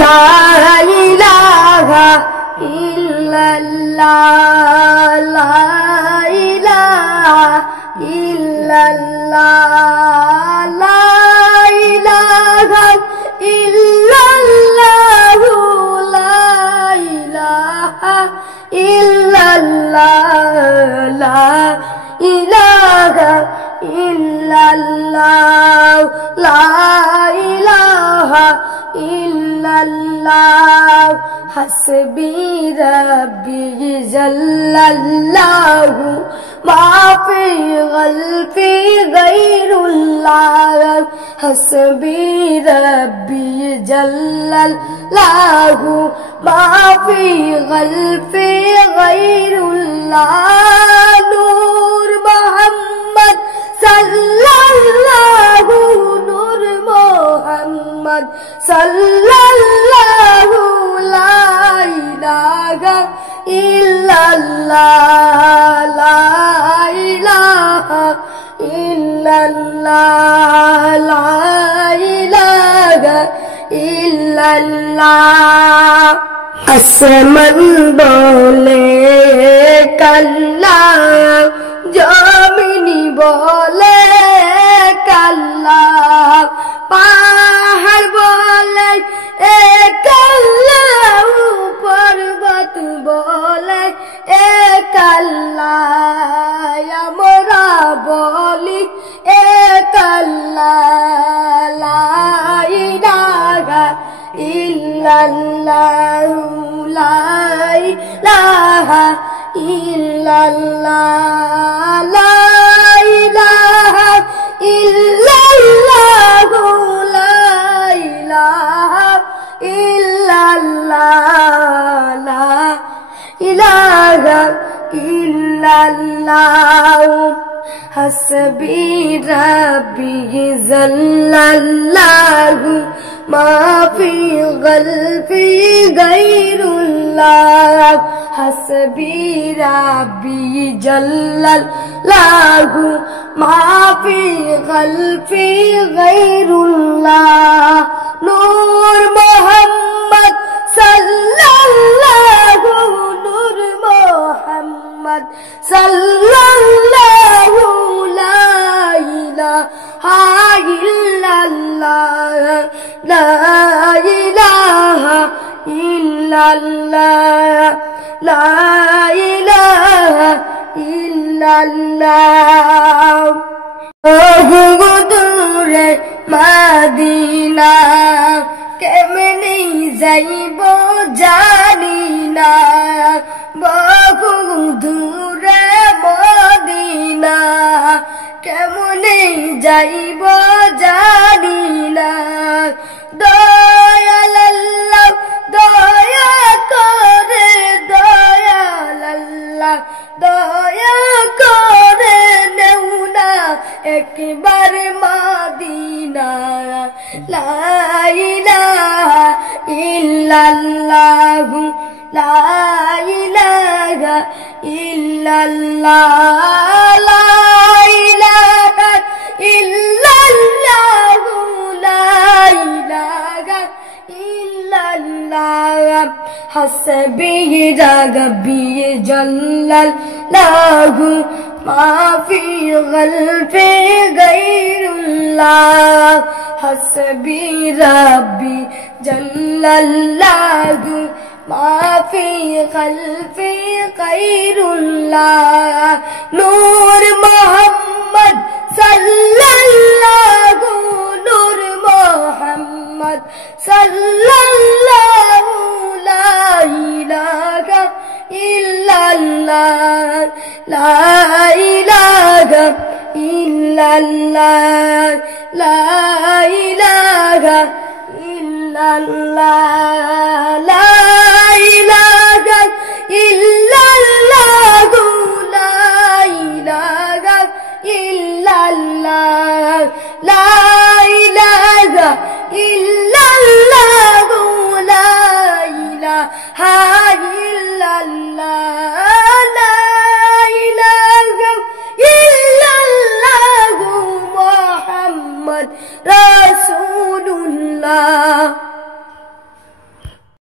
লা ইলাহা ইল্লাল্লাহ লা ইলাহা ইল্লাল্লাহ লা ইলাহা ইল্লাল্লাহ লা ইলাহা ইল্লাল্লাহ লা ইলাহা ইল্লাল্লাহ লা ইলাহা ইল্লাল্লাহ হাসবি রাব্বি জাল্লাল্লাহু মা ফি কলবি গায়রুল্লাহ হাসবি রাব্বি জাল্লাল্লাহু মা ফি কলবি গায়রুল্লাহ নূর মুহাম্মদ সাল্লাল্লাহু নূর মুহাম্মদ সাল্লাল্লাহু লা ইলাহা ইল্লাল্লাহ লা ইলাহা ইল্লাল্লাহ লা ইলাহা ইল্লাল্লাহ আসমান বলে কাল্লা জমিনি বলে কাল্লা পাহাড় বলে এ কাল্লা পর্বত বলে এ কাল্লা আমরা বলি এ কাল্লা লা ইলাহা ইল্লাল্লাহ লা ইলাহা ইল্লাল্লাহ লা ইলাহা ইল্লাল্লাহ লা ইলাহা ইল্লাল্লাহ লা ইলাহা ইল্লাল্লাহ হাসবি রাব্বি জাল্লাল্লাহু মা ফি কলবি গায়রুল্লাহ হাসবি রাব্বি জাল্লাল্লাহু মা ফি কলবি গায়রুল্লাহ নূর মুহাম্মদ সাল্লাল্লাহু নূর মুহাম্মদ সাল্লাল্লাহু লা ইলাহা ইল্লাল্লাহ লা ইলাহা ইল্লাল্লাহ লা ইলাহা ইল্লাল্লাহ বহু দূরে মদিনা কেমনে যাইব জানি না বহু দূরে মদিনা কেমনে যাইব জানি না দয়াল আল্লাহ দয়া করে দয়াল আল্লাহ দয়া করে নেও না একবার মদিনা লা ইলাহা ইল্লাল্লাহ লা ইলাহা ইল্লাল্লাহ লা ইলাহা ইল্লাল্লাহ লা ইলাহা ইল্লাল্লাহ হাসবি রাব্বি জাল্লাল্লাহু মা ফি কলবি গায়রুল্লাহ হাসবি রাব্বি জাল্লাল্লাহু মা ফি কলবি গায়রুল্লাহ নূর মুহাম্মদ সাল্লাল্লাহু নূর মুহাম্মদ সাল্লাল্লাহু লা ইলাহা ইল্লাল্লাহ লা ইলাহা ইল্লাল্লাহ লা ইলাহা ইল্লাল্লাহ